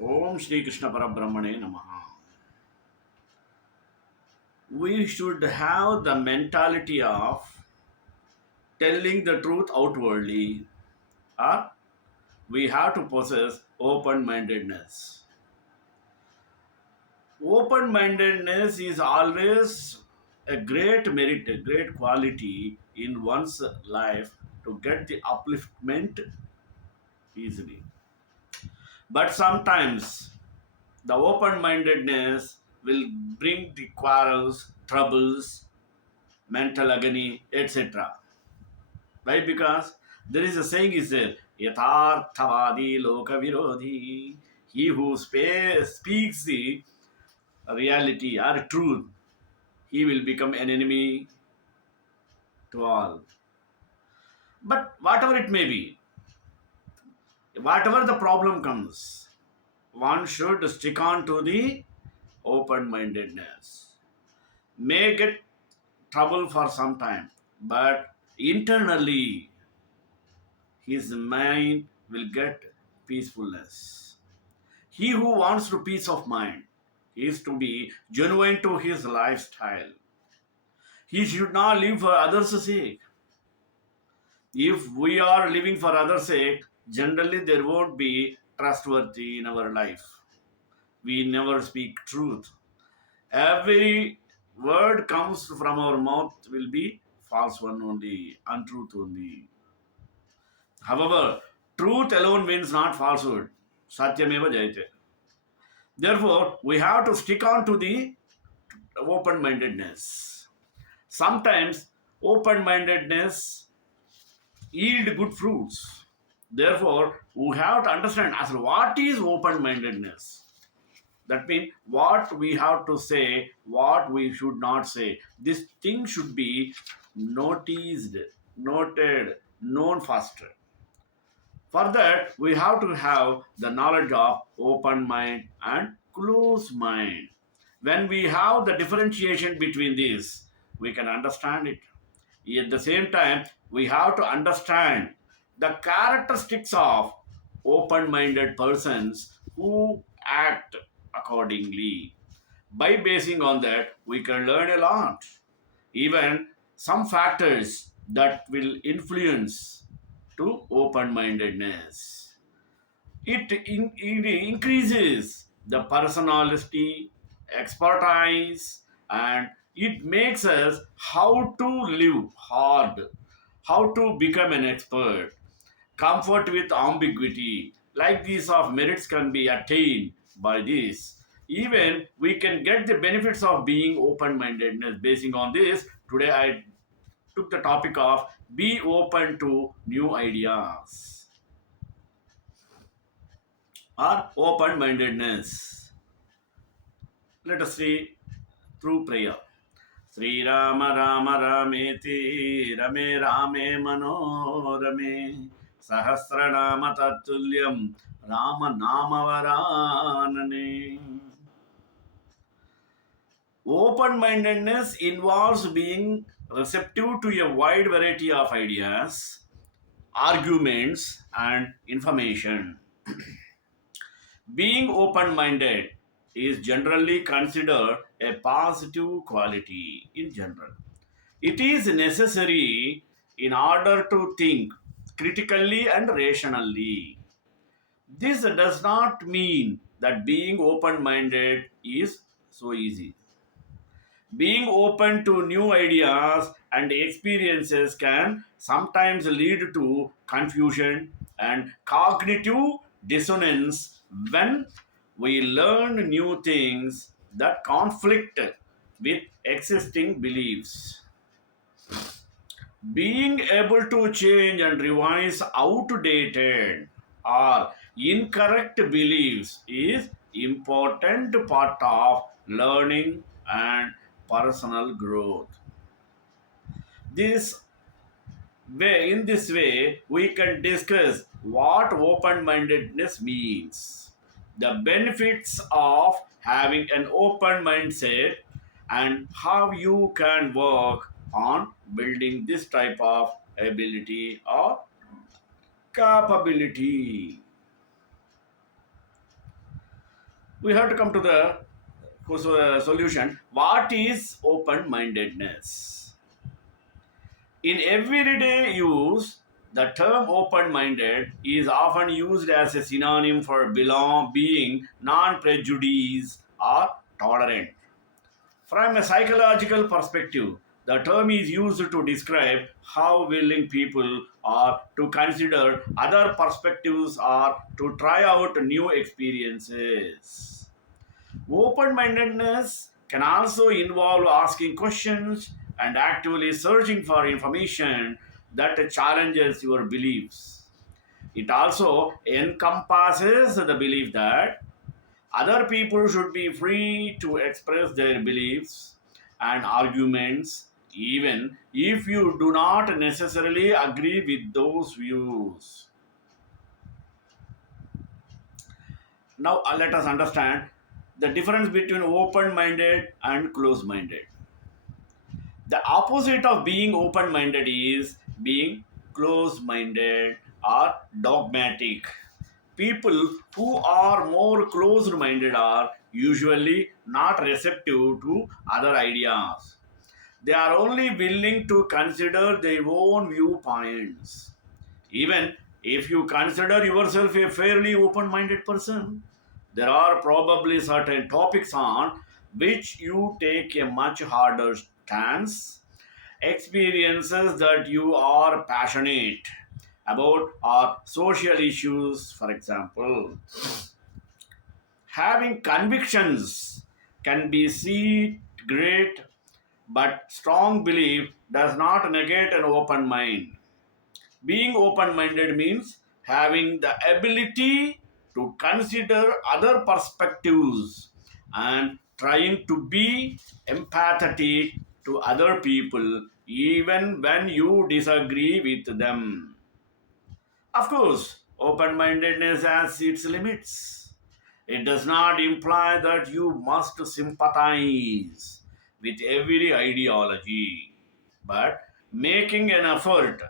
Om Shri Krishna Parabrahmane Namaha. We should have the mentality of telling the truth outwardly, or we have to possess open mindedness. Open mindedness is always a great merit, a great quality in one's life to get the upliftment easily. But sometimes the open mindedness will bring the quarrels, troubles, mental agony, etc. Why? Because there is a saying is there, Yatharthavadi Loka Virodhi. He who speaks the reality or truth, he will become an enemy to all. But whatever it may be, whatever the problem comes, one should stick on to the open mindedness. May get trouble for some time, but internally his mind will get peacefulness. He who wants to peace of mind is to be genuine to his lifestyle. He should not live for others' sake. If we are living for others' sake, generally there won't be trustworthy in our life. We never speak truth. Every word comes from our mouth will be false one only, untruth only. However, truth alone wins, not falsehood. Satyameva jayate. Therefore, we have to stick on to the open mindedness. Sometimes open mindedness yield good fruits. Therefore, we have to understand as to what is open mindedness. That means what we have to say, what we should not say. This thing should be noticed, noted, known faster. For that, we have to have the knowledge of open mind and closed mind. When we have the differentiation between these, we can understand it. At the same time, we have to understand the characteristics of open minded persons who act accordingly. By basing on that, we can learn a lot. Even some factors that will influence to open mindedness. It increases the personality, expertise, and it makes us how to live hard, how to become an expert, comfort with ambiguity. Like these of merits can be attained by this. Even we can get the benefits of being open-mindedness. Basing on this, today I took the topic of be open to new ideas or open-mindedness. Let us see through prayer. Sri Rama Rama Rameti Rame Rame Manorame Sahasranama Tatulyam Rama Namavaranane. Open mindedness involves being receptive to a wide variety of ideas, arguments, and information. Being open minded is generally considered a positive quality in general. It is necessary in order to think critically and rationally. This does not mean that being open minded is so easy. Being open to new ideas and experiences can sometimes lead to confusion and cognitive dissonance when we learn new things that conflict with existing beliefs. Being able to change and revise outdated or incorrect beliefs is important part of learning and personal growth. This in this way, we can discuss what open-mindedness means, the benefits of having an open mindset, and how you can work on building this type of ability or capability. We have to come to the solution. What is open mindedness? In everyday use, the term open minded is often used as a synonym for being non prejudiced or tolerant. From a psychological perspective, the term is used to describe how willing people are to consider other perspectives or to try out new experiences. Open mindedness can also involve asking questions and actively searching for information that challenges your beliefs. It also encompasses the belief that other people should be free to express their beliefs and arguments, even if you do not necessarily agree with those views. Now, let us understand the difference between open minded and closed minded. The opposite of being open minded is being closed minded or dogmatic. People who are more closed minded are usually not receptive to other ideas. They are only willing to consider their own viewpoints. Even if you consider yourself a fairly open minded person, there are probably certain topics on which you take a much harder stance, experiences that you are passionate about, or social issues, for example. Having convictions can be seen great, but strong belief does not negate an open mind. Being open minded means having the ability to consider other perspectives and trying to be empathetic to other people even when you disagree with them. Of course, open mindedness has its limits. It does not imply that you must sympathize with every ideology, but making an effort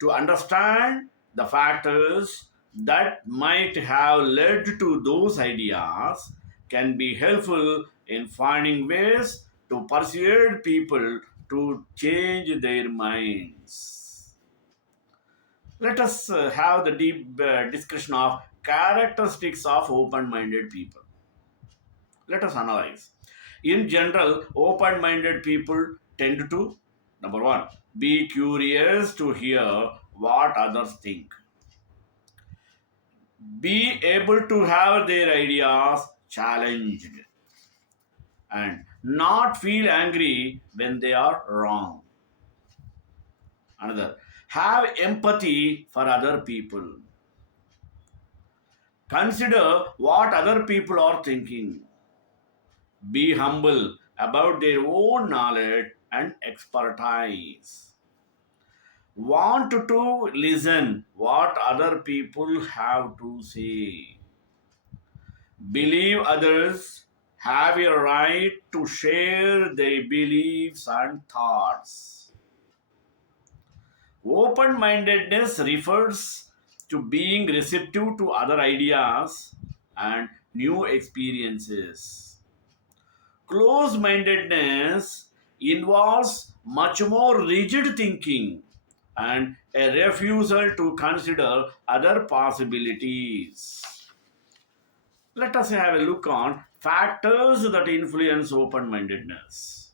to understand the factors that might have led to those ideas can be helpful in finding ways to persuade people to change their minds. Let us have the deep discussion of characteristics of open minded people. Let us analyze. In general, open minded people tend to, number one, be curious to hear what others think, be able to have their ideas challenged, and not feel angry when they are wrong. Another, have empathy for other people. Consider what other people are thinking. Be humble about their own knowledge and expertise. Want to listen what other people have to say. Believe others have a right to share their beliefs and thoughts. Open mindedness refers to being receptive to other ideas and new experiences. Close mindedness involves much more rigid thinking and a refusal to consider other possibilities. Let us have a look on factors that influence open mindedness.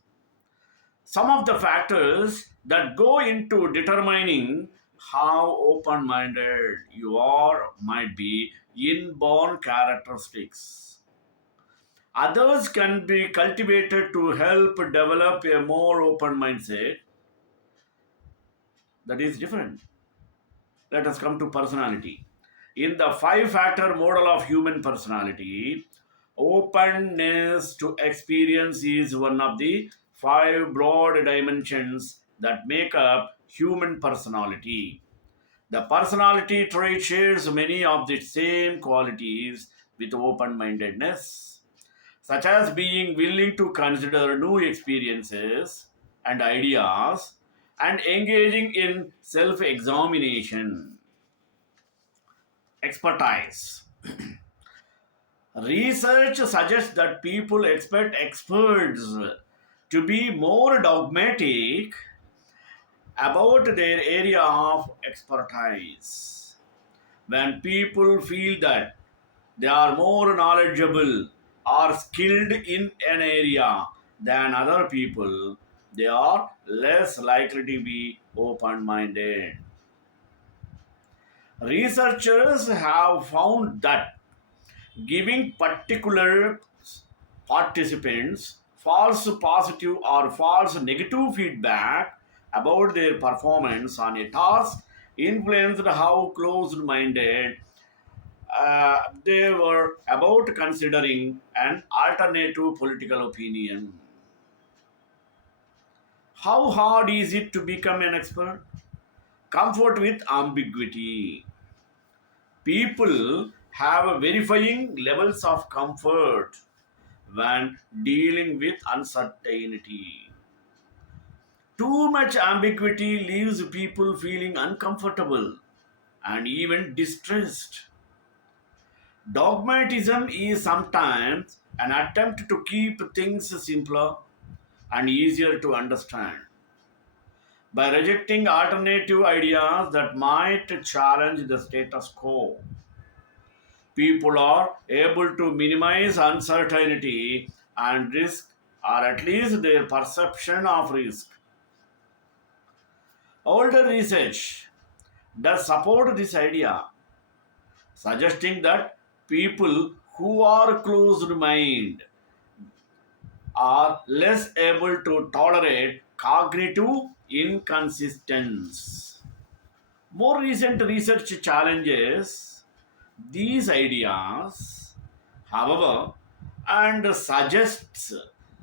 Some of the factors that go into determining how open minded you are might be inborn characteristics. Others can be cultivated to help develop a more open mindset that is different. Let us come to personality. In the five factor model of human personality, openness to experience is one of the five broad dimensions that make up human personality. The personality trait shares many of the same qualities with open mindedness, such as being willing to consider new experiences and ideas and engaging in self examination. Expertise. Research suggests that people expect experts to be more dogmatic about their area of expertise. When people feel that they are more knowledgeable or skilled in an area than other people, they are less likely to be open minded. Researchers have found that giving particular participants false positive or false negative feedback about their performance on a task influenced how closed minded they were about considering an alternative political opinion. How hard is it to become an expert? Comfort with ambiguity. People have varying levels of comfort when dealing with uncertainty. Too much ambiguity leaves people feeling uncomfortable and even distressed. Dogmatism is sometimes an attempt to keep things simpler and easier to understand. By rejecting alternative ideas that might challenge the status quo, people are able to minimize uncertainty and risk, or at least their perception of risk. Older research does support this idea, suggesting that people who are closed minded are less able to tolerate cognitive inconsistency. More recent research challenges these ideas, however, and suggests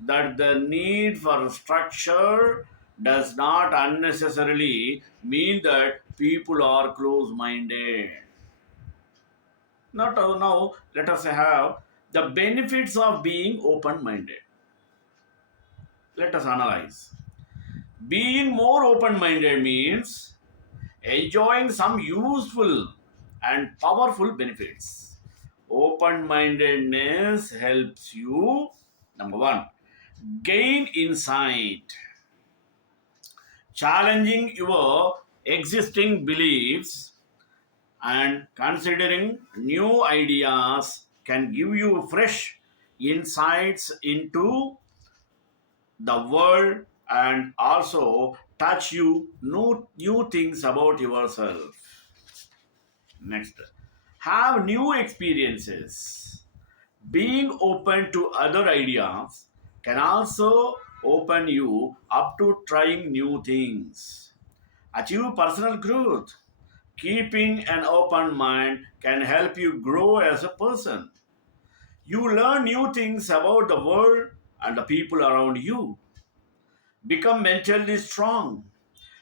that the need for structure does not unnecessarily mean that people are close minded. Now, let us have the benefits of being open minded. Let us analyze. Being more open minded means enjoying some useful and powerful benefits. Open mindedness helps you, number one, gain insight, challenging your existing beliefs and considering new ideas can give you fresh insights into the world and also touch you new things about yourself. Next, have new experiences. Being open to other ideas can also open you up to trying new things. Achieve personal growth. Keeping an open mind can help you grow as a person. You learn new things about the world and the people around you. Become mentally strong.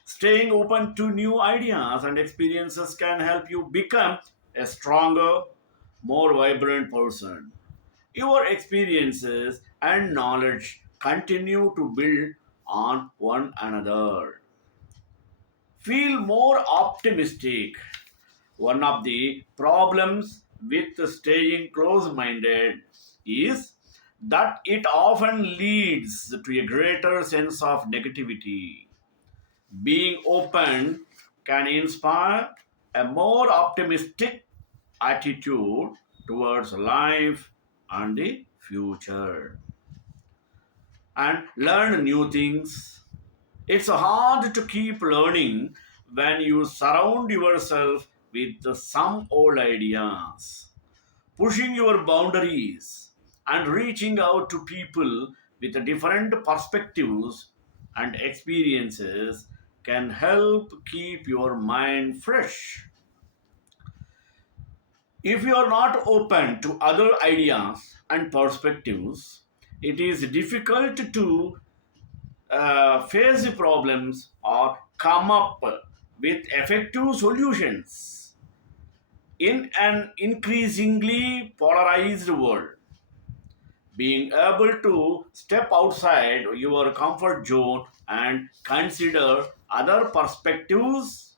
Staying open to new ideas and experiences can help you become a stronger, more vibrant person. Your experiences and knowledge continue to build on one another. Feel more optimistic. One of the problems with staying close minded is that it often leads to a greater sense of negativity. Being open can inspire a more optimistic attitude towards life and the future and learn new things. It's hard to keep learning when you surround yourself with some old ideas. Pushing your boundaries and reaching out to people with different perspectives and experiences can help keep your mind fresh. If you are not open to other ideas and perspectives, it is difficult to face the problems or come up with effective solutions in an increasingly polarized world. Being able to step outside your comfort zone and consider other perspectives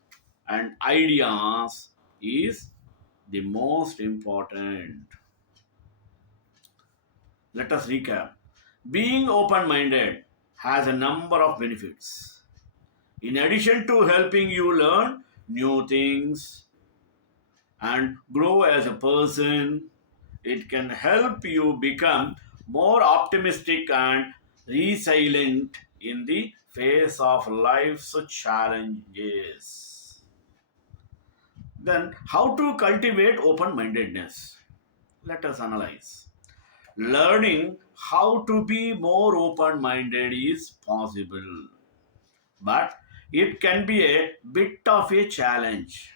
and ideas is the most important. Let us recap. Being open minded has a number of benefits. In addition to helping you learn new things and grow as a person, it can help you become more optimistic and resilient in the face of life's challenges. Then, how to cultivate open mindedness? Let us analyze. Learning how to be more open minded is possible, but it can be a bit of a challenge.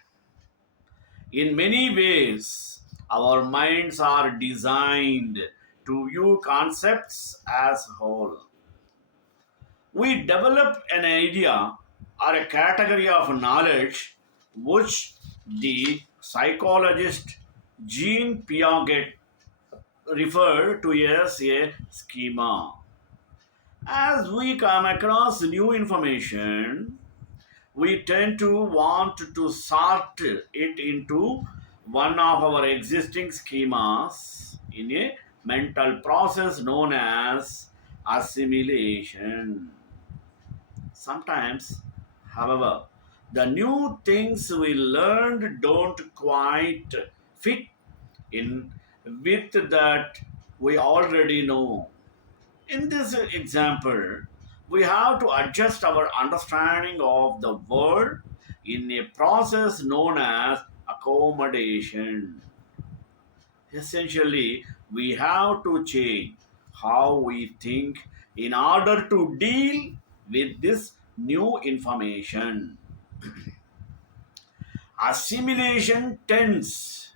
In many ways, our minds are designed to view concepts as whole. We develop an idea or a category of knowledge which the psychologist Jean Piaget referred to as a schema. As we come across new information, we tend to want to sort it into one of our existing schemas in a mental process known as assimilation. Sometimes, however, the new things we learned don't quite fit in with that we already know. In this example, we have to adjust our understanding of the world in a process known as accommodation. Essentially, we have to change how we think in order to deal with this new information. Assimilation tends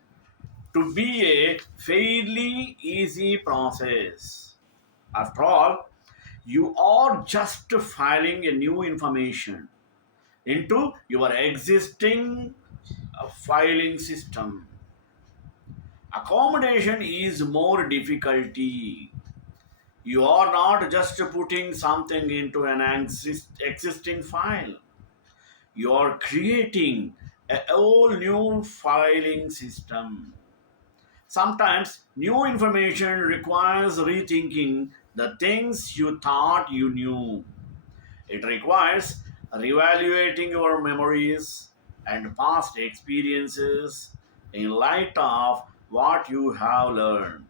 to be a fairly easy process. After all, you are just filing a new information into your existing filing system. Accommodation is more difficulty. You are not just putting something into an existing file. You are creating a whole new filing system. Sometimes new information requires rethinking the things you thought you knew. It requires reevaluating your memories and past experiences in light of what you have learned.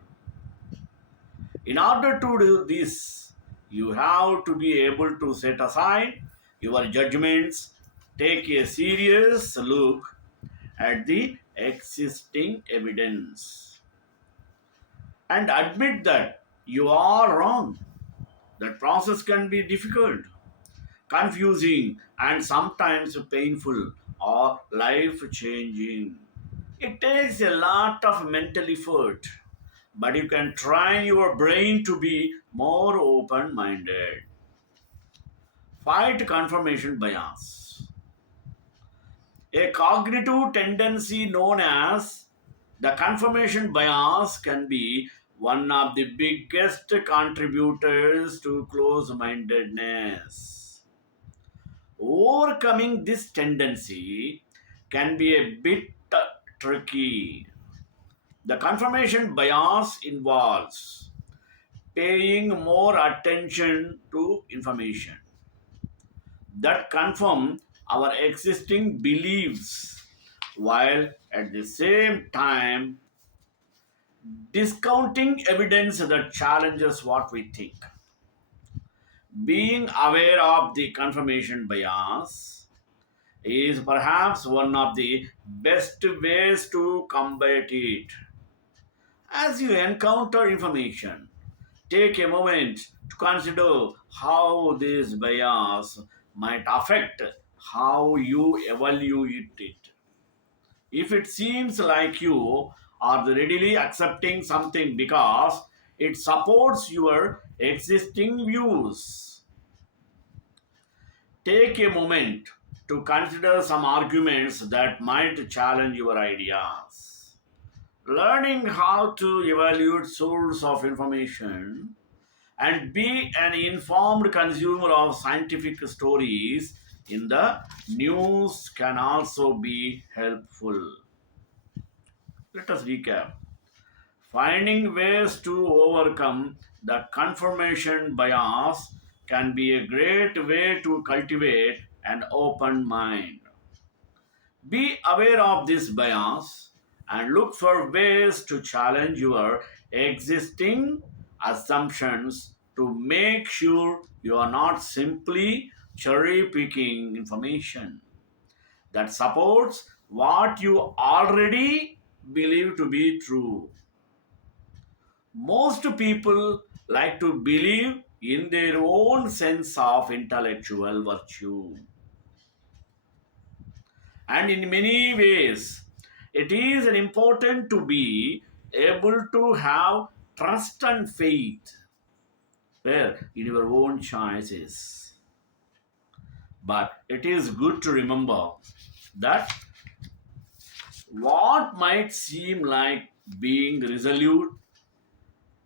In order to do this, you have to be able to set aside your judgments, take a serious look at the existing evidence, and admit that you are wrong. That process can be difficult, confusing, and sometimes painful or life changing. It takes a lot of mental effort, but you can train your brain to be more open minded. Fight confirmation bias. A cognitive tendency known as the confirmation bias can be one of the biggest contributors to close mindedness. Overcoming this tendency can be a bit tricky. The confirmation bias involves paying more attention to information that confirm our existing beliefs while at the same time discounting evidence that challenges what we think. Being aware of the confirmation bias is perhaps one of the best ways to combat it. As you encounter information, take a moment to consider how this bias might affect how you evaluate it. If it seems like you are readily accepting something because it supports your existing views, take a moment to consider some arguments that might challenge your ideas. Learning how to evaluate source of information and be an informed consumer of scientific stories in the news can also be helpful. Let us recap. Finding ways to overcome the confirmation bias can be a great way to cultivate an open mind. Be aware of this bias and look for ways to challenge your existing assumptions to make sure you are not simply cherry picking information that supports what you already believe to be true. Most people like to believe in their own sense of intellectual virtue. And in many ways, it is important to be able to have trust and faith where in your own choices. But it is good to remember that what might seem like being resolute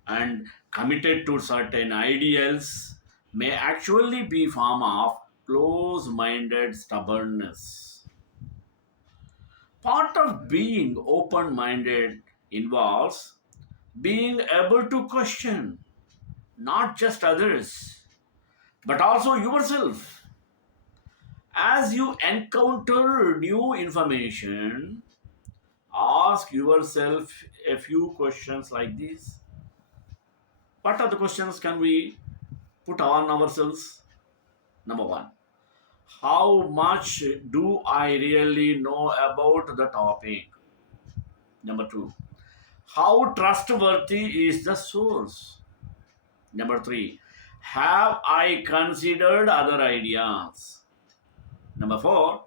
and committed to certain ideals may actually be form of close-minded stubbornness. Part of being open-minded involves being able to question not just others but also yourself. As you encounter new information, ask yourself a few questions like this. What are the questions can we put on ourselves? Number one, how much do I really know about the topic? Number two, how trustworthy is the source? Number three, have I considered other ideas? Number four,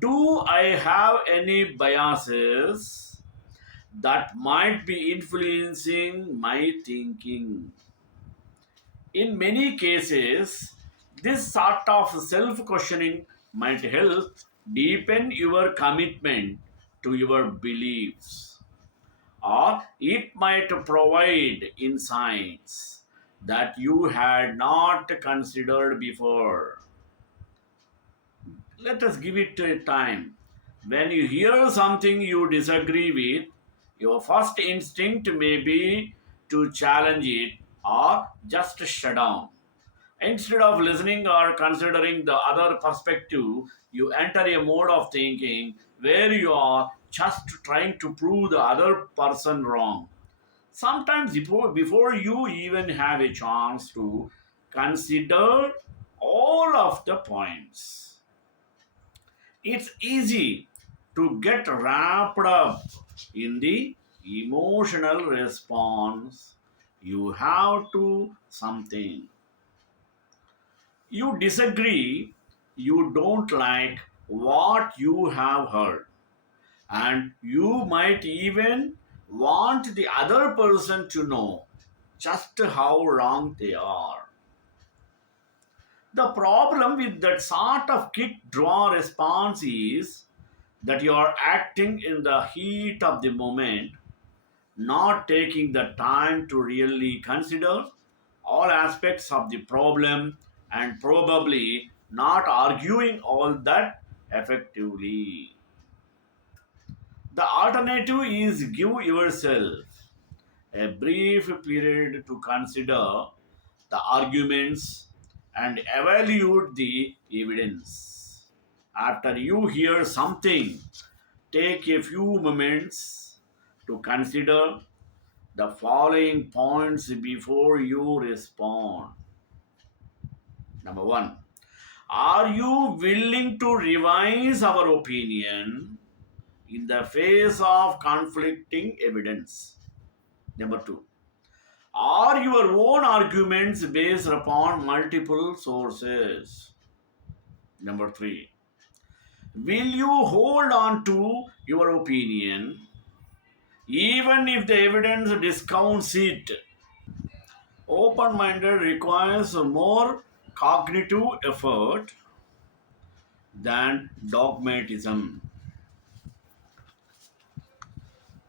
do I have any biases that might be influencing my thinking? In many cases, this sort of self questioning might help deepen your commitment to your beliefs, or it might provide insights that you had not considered before. Let us give it a time. When you hear something you disagree with, your first instinct may be to challenge it or just shut down. Instead of listening or considering the other perspective, you enter a mode of thinking where you are just trying to prove the other person wrong. Sometimes, before you even have a chance to consider all of the points. It's easy to get wrapped up in the emotional response you have to something. You disagree, you don't like what you have heard, and you might even want the other person to know just how wrong they are. The problem with that sort of kick draw response is that you are acting in the heat of the moment, not taking the time to really consider all aspects of the problem and probably not arguing all that effectively. The alternative is give yourself a brief period to consider the arguments and evaluate the evidence. After you hear something, take a few moments to consider the following points before you respond. Number one, are you willing to revise our opinion in the face of conflicting evidence? Number two, are your own arguments based upon multiple sources? Number three, will you hold on to your opinion even if the evidence discounts it? Open minded requires more cognitive effort than dogmatism.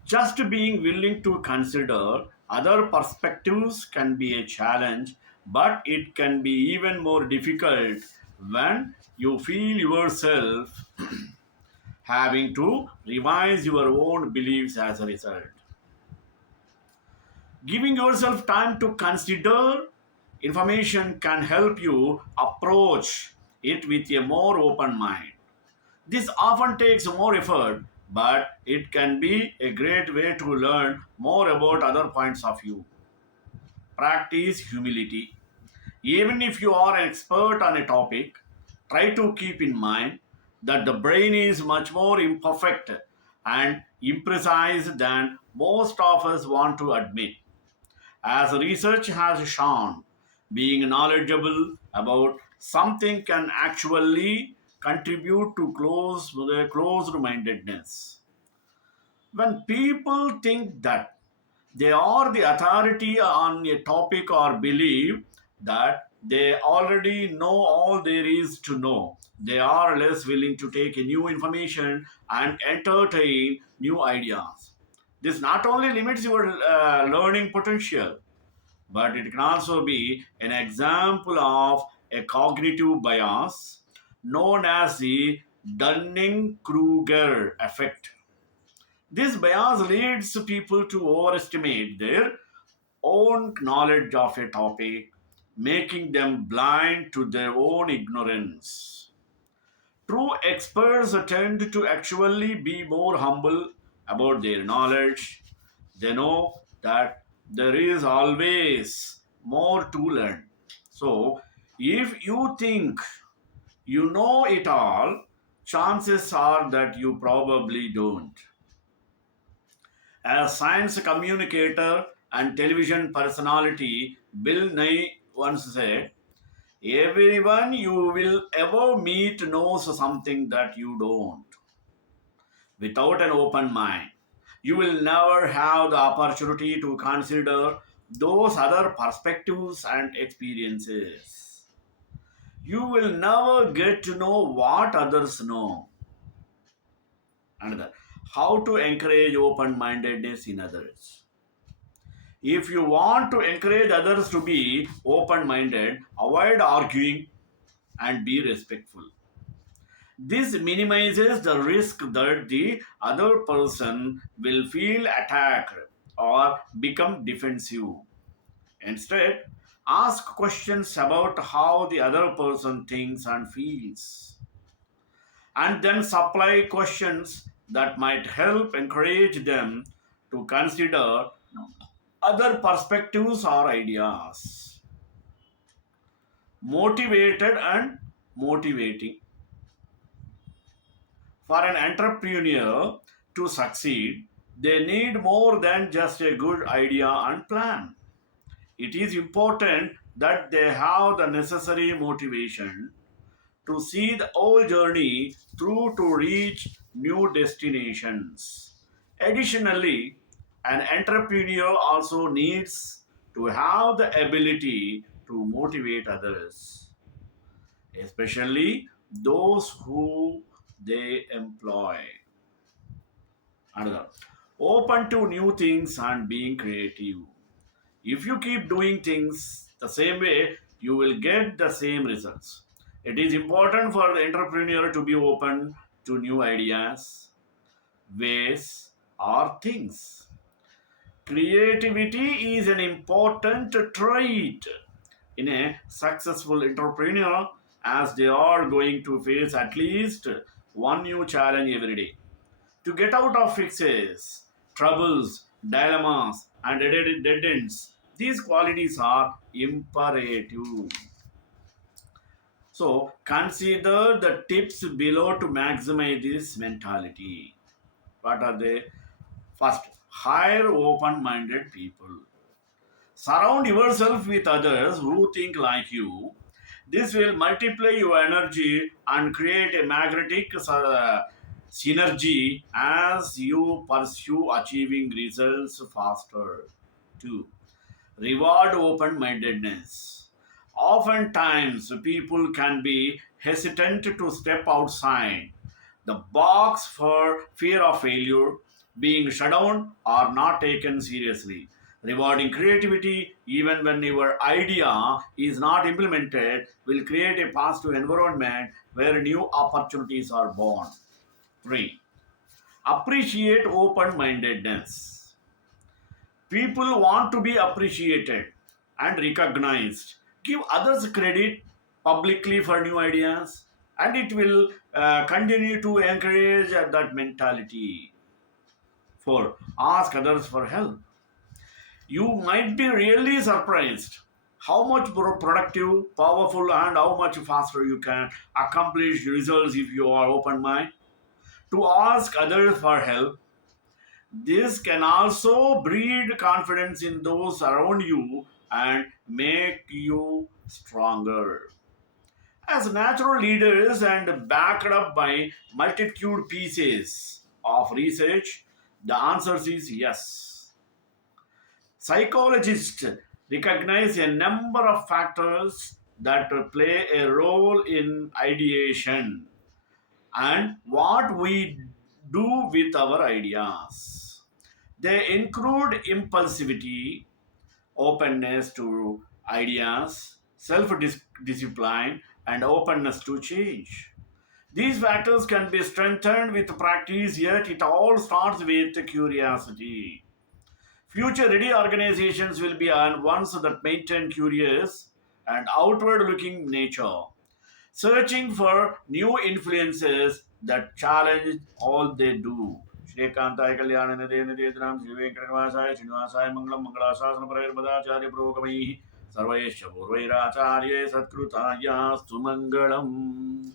Just being willing to consider other perspectives can be a challenge, but it can be even more difficult when you feel yourself having to revise your own beliefs as a result. Giving yourself time to consider information can help you approach it with a more open mind. This often takes more effort, but it can be a great way to learn more about other points of view. Practice humility. Even if you are an expert on a topic, try to keep in mind that the brain is much more imperfect and imprecise than most of us want to admit. As research has shown, being knowledgeable about something can actually contribute to closed mindedness. When people think that they are the authority on a topic or believe that they already know all there is to know, they are less willing to take a new information and entertain new ideas. This not only limits your learning potential, but it can also be an example of a cognitive bias known as the Dunning Kruger effect. This bias leads people to overestimate their own knowledge of a topic, making them blind to their own ignorance. True experts tend to actually be more humble about their knowledge. They know that there is always more to learn. So, if you think you know it all, chances are that you probably don't. As science communicator and television personality Bill Nye once said, everyone you will ever meet knows something that you don't. Without an open mind, you will never have the opportunity to consider those other perspectives and experiences. You will never get to know what others know. Another, how to encourage open mindedness in others. If you want to encourage others to be open minded, avoid arguing and be respectful. This minimizes the risk that the other person will feel attacked or become defensive. Instead, ask questions about how the other person thinks and feels, and then supply questions that might help encourage them to consider other perspectives or ideas. Motivated and motivating. For an entrepreneur to succeed, they need more than just a good idea and plan. It is important that they have the necessary motivation to see the whole journey through to reach new destinations. Additionally, an entrepreneur also needs to have the ability to motivate others, especially those who they employ. Another, open to new things and being creative. If you keep doing things the same way, you will get the same results. It is important for the entrepreneur to be open to new ideas, ways, or things. Creativity is an important trait in a successful entrepreneur, as they are going to face at least one new challenge every day. To get out of fixes, troubles, dilemmas, and dead ends, these qualities are imperative. So, consider the tips below to maximize this mentality. What are they? First, hire open minded people. Surround yourself with others who think like you. This will multiply your energy and create a magnetic synergy as you pursue achieving results faster. 2. Reward open mindedness. Oftentimes, people can be hesitant to step outside the box for fear of failure, being shut down, or not taken seriously. Rewarding creativity, even when your idea is not implemented, will create a positive environment where new opportunities are born. 3. Appreciate open mindedness. People want to be appreciated and recognized. Give others credit publicly for new ideas, and it will continue to encourage that mentality. For ask others for help. You might be really surprised how much more productive, powerful, and how much faster you can accomplish results if you are open minded to ask others for help. This can also breed confidence in those around you and make you stronger. As natural leaders and backed up by multitude pieces of research, the answer is yes. Psychologists recognize a number of factors that play a role in ideation and what we do with our ideas. They include impulsivity, openness to ideas, self discipline, and openness to change. These factors can be strengthened with practice, yet, it all starts with curiosity. Future ready organizations will be ones that maintain curious and outward looking nature, searching for new influences that challenge all they do. Shrikantai Kalyana Nidram Sri Venkatavasaya Srinivasaya Mangalam Mangalasasana Parayarbadacharya Purogamaihi Sarvesha Purvairacharya Satkritaya Mangalam.